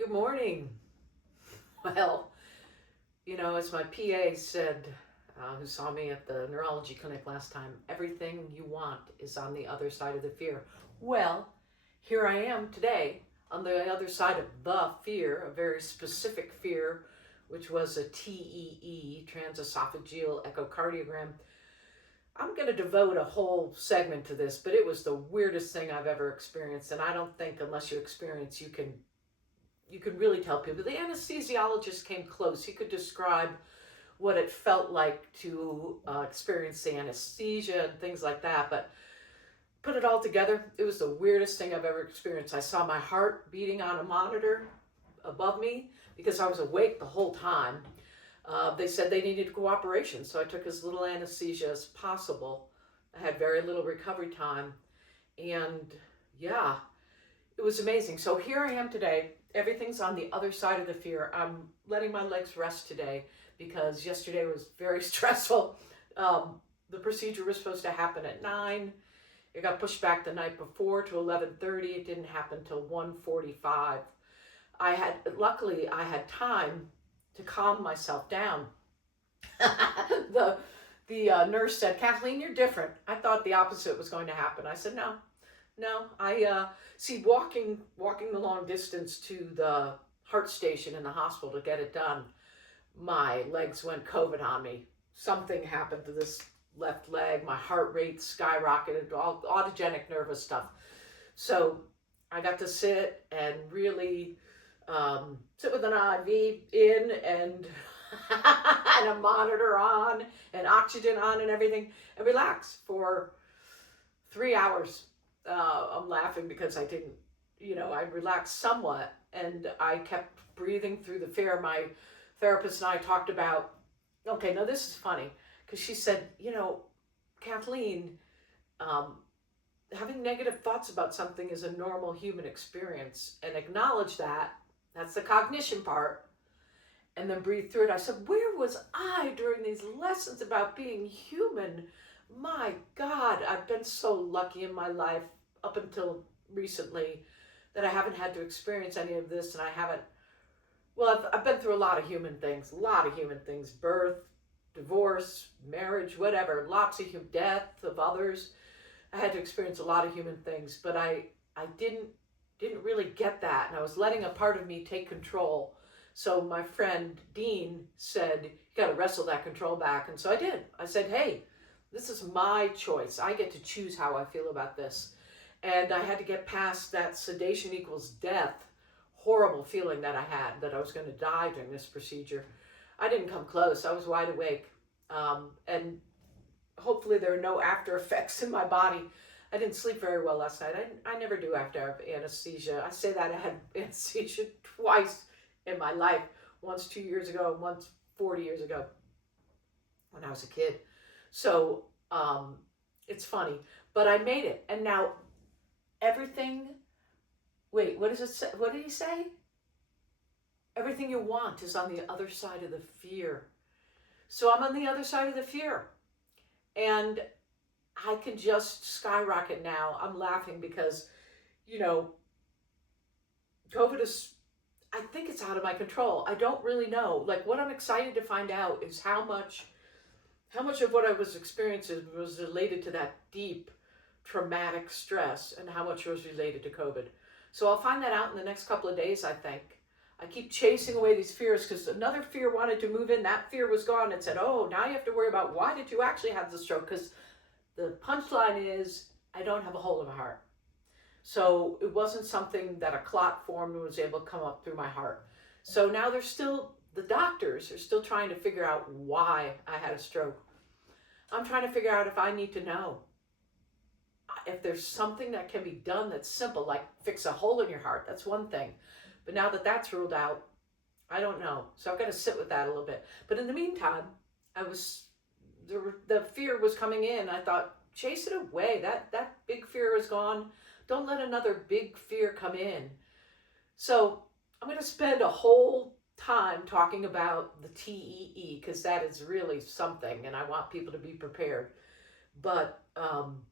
Good morning. Well, as my PA said, who saw me at the neurology clinic last time, everything you want is on the other side of the fear. Well, here I am today on the other side of the fear, a very specific fear, which was a TEE, transesophageal echocardiogram. I'm going to devote a whole segment to this, but it was the weirdest thing I've ever experienced, and I don't think unless you experience, you can really tell people. The anesthesiologist came close. He could describe what it felt like to experience the anesthesia and things like that. But put it all together, it was the weirdest thing I've ever experienced. I saw my heart beating on a monitor above me because I was awake the whole time. They said they needed cooperation, so I took as little anesthesia as possible. I had very little recovery time. And yeah, it was amazing. So here I am today. Everything's on the other side of the fear. I'm letting my legs rest today because yesterday was very stressful. The procedure was supposed to happen at 9. It got pushed back the night before to 11:30. It didn't happen till 1:45. Luckily I had time to calm myself down. The nurse said, "Kathleen, you're different." I thought the opposite was going to happen. I said, no, I see walking the long distance to the heart station in the hospital to get it done. My legs went COVID on me. Something happened to this left leg. My heart rate skyrocketed, all autogenic nervous stuff. So I got to sit and really sit with an IV in and and a monitor on and oxygen on and everything and relax for 3 hours. I'm laughing because I didn't, I relaxed somewhat and I kept breathing through the fear. My therapist and I talked about, okay, now this is funny because she said, Kathleen, having negative thoughts about something is a normal human experience and acknowledge that. That's the cognition part. And then breathe through it. I said, where was I during these lessons about being human? My God, I've been so lucky in my life up until recently that I haven't had to experience any of this. And I've been through a lot of human things, birth, divorce, marriage, whatever, lots of death of others. I had to experience a lot of human things, but I didn't really get that. And I was letting a part of me take control. So my friend Dean said, you got to wrestle that control back. And so I did. I said, hey, this is my choice. I get to choose how I feel about this. And I had to get past that sedation equals death horrible feeling that I had, that I was going to die during this procedure. I didn't come close. I was wide awake. And hopefully there are no after effects in my body. I didn't sleep very well last night. I never do after anesthesia. I say that I had anesthesia twice in my life. Once 2 years ago and once 40 years ago when I was a kid. So it's funny, but I made it. And now everything, wait, what does it say? What did he say? Everything you want is on the other side of the fear. So I'm on the other side of the fear. And I can just skyrocket now. I'm laughing because, COVID is, I think it's out of my control. I don't really know. Like, what I'm excited to find out is how much of what I was experiencing was related to that deep traumatic stress and how much was related to COVID. So I'll find that out in the next couple of days, I think. I keep chasing away these fears because another fear wanted to move in. That fear was gone and said, oh, now you have to worry about why did you actually have the stroke? Because the punchline is, I don't have a hole in my heart. So it wasn't something that a clot formed and was able to come up through my heart. So now the doctors are still trying to figure out why I had a stroke. I'm trying to figure out if I need to know. If there's something that can be done that's simple, like fix a hole in your heart, that's one thing. But now that that's ruled out, I don't know. So I've got to sit with that a little bit. But in the meantime, the fear was coming in. I thought, chase it away. That big fear is gone. Don't let another big fear come in. So I'm going to spend a whole time talking about the TEE because that is really something, and I want people to be prepared. But I'm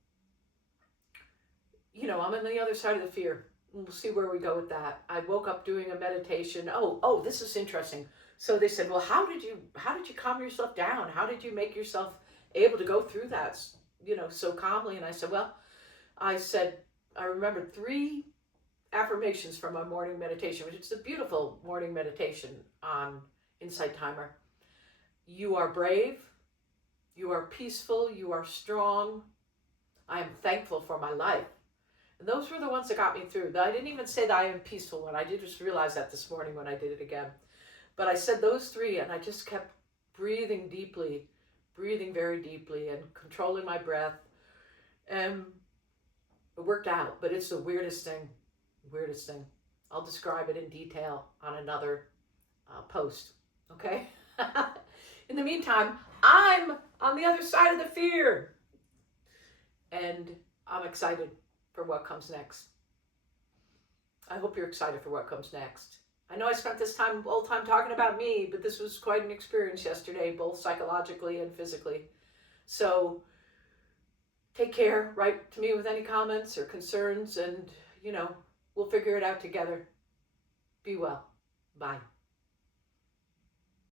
on the other side of the fear. we'll see where we go with that. I woke up doing a meditation. Oh, this is interesting. So they said, well, how did you calm yourself down? How did you make yourself able to go through that, so calmly? And I said, well, I remembered 3 affirmations from my morning meditation, which is a beautiful morning meditation on Insight Timer. You are brave. You are peaceful. You are strong. I am thankful for my life. And those were the ones that got me through. I didn't even say that I am peaceful one. I did just realize that this morning when I did it again. But I said those 3, and I just kept breathing deeply, breathing very deeply, and controlling my breath. And it worked out, but it's the weirdest thing. I'll describe it in detail on another post, okay? In the meantime, I'm on the other side of the fear. And I'm excited for what comes next. I hope you're excited for what comes next. I know I spent this whole time talking about me, but this was quite an experience yesterday, both psychologically and physically. So take care, write to me with any comments or concerns, and, we'll figure it out together. Be well. Bye.